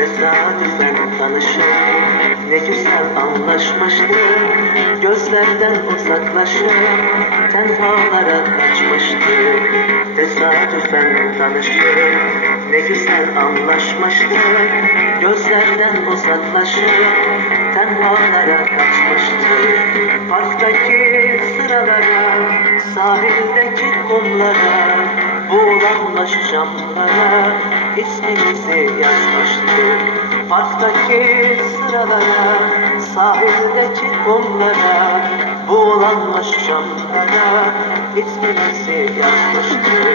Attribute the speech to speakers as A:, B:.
A: Tesadüfen tanışıp ne güzel anlaşmıştık Gözlerden uzaklaşıp tenhalara kaçmıştık Tesadüfen tanışıp ne güzel anlaşmıştık Gözlerden uzaklaşıp tenhalara kaçmıştık Parktaki sıralara, sahildeki kumlara Buğulanmış camlara ismimizi yazmıştık. Parktaki sıralara, sahildeki kumlara Buğulanmış camlara ismimizi yazmıştık